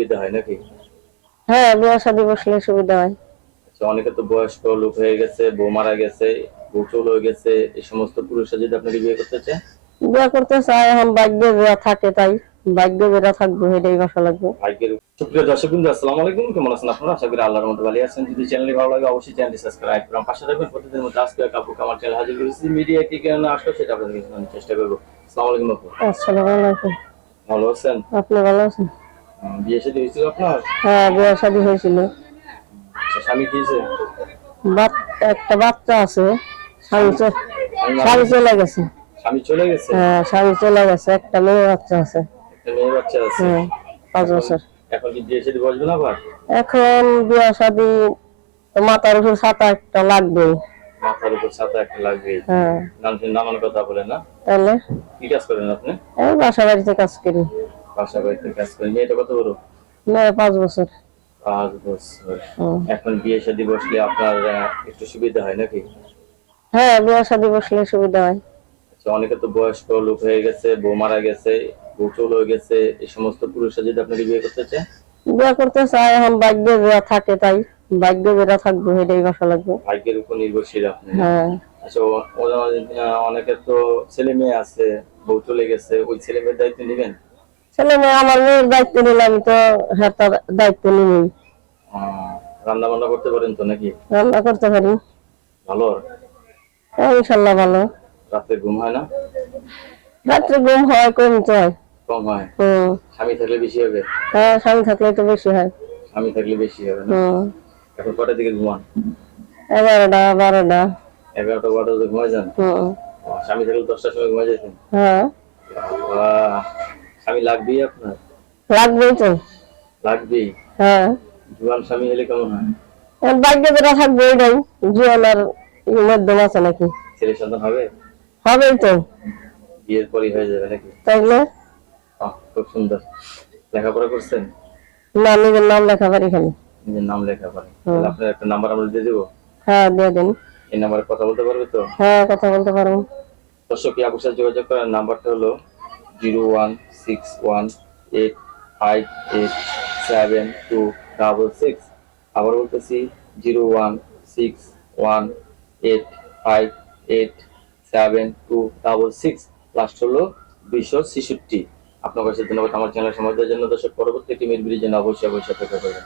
সুবিধা হয় নাকি? হ্যাঁ বিয়ে শাদী বসলে সুবিধা হয়। আচ্ছা অনেকে তো বয়স্ক লোক হয়ে গেছে বউ মারা গেছে বউ চল হয়ে গেছে এই সমস্ত পুরুষরা যদি আপনাকে বিয়ে করতে চায়? বিয়ে করতে চায় এখন ভাগ্যে যা থাকে তাই ভাগ্যে যেটা থাকবে সেটাই বাসা লাগবে। ভাগ্যের সুপ্রিয় দর্শক বিন্দু আসসালামু আলাইকুম কেমন আছেন আপনারা? আশা করি আল্লাহর মতো ভালো আছেন। যদি চ্যানেলটি ভালো লাগে অবশ্যই চ্যানেলটি সাবস্ক্রাইব করুন। পাশে থাকবেন প্রতিদিনের মতো আজকে কাপু কামার চ্যানেল হাজির করেছি। মিডিয়া কি কেন আসলো সেটা আপনাদের চেষ্টা করব। আসসালামু আলাইকুম আসসালামু আলাইকুম। ভালো আছেন? আপনি ভালো আছেন? বিয়ে সাথে হয়েছিল আপনার? হ্যাঁ বিয়ে শাদী হয়েছিল। আচ্ছা, স্বামী দিয়েছে একটা বাচ্চা আছে স্বামী স্বামী চলে গেছে। স্বামী চলে গেছে? হ্যাঁ স্বামী চলে গেছে একটা মেয়ে বাচ্চা আছে। একটা মেয়ে বাচ্চা আছে। হ্যাঁ পাঁচ বছর। এখন কি বিয়ে বসবে না আবার? এখন বিয়ে শাদী মাথার উপর ছাতা একটা লাগবে মাথার উপর ছাতা একটা লাগবে হ্যাঁ। নাম নানান কথা বলে না। তাহলে? কি কাজ করেন আপনি? এই বাসা বাড়িতে কাজ করি। বাসা বাড়িতে কাজ করেন। মেয়েটা কত বড়? মেয়ে পাঁচ বছর। পাঁচ বছর। এখন বিয়ে শাদী বসলে আপনার একটু সুবিধা হয় নাকি? হ্যাঁ বিয়ে শাদী বসলে সুবিধা হয়। আচ্ছা, অনেকে তো বয়স্ক লোক হয়ে গেছে বউ মারা গেছে বউ চল হয়ে গেছে এই সমস্ত পুরুষরা যদি আপনাকে বিয়ে করতে চায়? বিয়ে করতে চায় এখন ভাগ্যে যা থাকে তাই। ভাগ্যে যেটা থাকবে সেটাই বাসা লাগবে। ভাগ্যের উপর নির্ভরশীল আপনি। হ্যাঁ। আচ্ছা অনেকের তো ছেলে মেয়ে আছে বউ চলে গেছে ওই ছেলে মেয়ের দায়িত্ব নেবেন? ছেলে মেয়ে আমার মেয়ের দায়িত্ব নিলে আমি তো হ্যাঁ তার দায়িত্ব নিবই রান্না বান্না করতে পারেন তো নাকি? রান্না করতে পারি। ভালো? হ্যাঁ ইনশাল্লাহ ভালো। রাতে ঘুম হয় না? রাত্রে ঘুম হয় কমতে হয়। কম হয়? হুম। স্বামী থাকলে বেশি হবে? হ্যাঁ স্বামী থাকলে তো বেশি হয়। স্বামী থাকলে বেশি হবে না? এখন কটার দিকে ঘুমান? এগারোটা বারোটা। এগারোটা বারোটা ঘুমাই যান? স্বামী থাকলে দশটার সময় ঘুমাই যেতেন হ্যাঁ। স্বামী লাগবেই আপনার? লাগবেই তো। লাগবেই? হ্যাঁ। জুয়ান স্বামী হলে কেমন হয়? ভাগ্যে যেটা থাকবে ওইটাই। আর মধ্যম আছে নাকি? ছেলে সন্তান হবে? হবেই তো। বিয়ের পরই হয়ে যাবে নাকি? খুব সুন্দর। লেখাপড়া করছেন? না নিজের নাম লেখা পারি খালি। নিজের নাম লেখা পারেন আপনার একটা নাম্বার আমরা দিয়ে দেবো? হ্যাঁ দিয়ে দিন। এই নাম্বারে কথা বলতে পারবে তো? হ্যাঁ কথা বলতে পারব। দর্শক আপুর সাথে যোগাযোগ করার নাম্বারটা হলো zero one six one eight five eight seven two double six আবার বলতেছি zero one six one eight five eight seven two double six last হলো দুইশো ছেষট্টি। আপনার কাছে ধন্যবাদ। আমার চ্যানেল সময় দেওয়ার জন্য দর্শক, পরবর্তী টিমের বিরিজে অবশ্যই অবশ্যই অপেক্ষা করবেন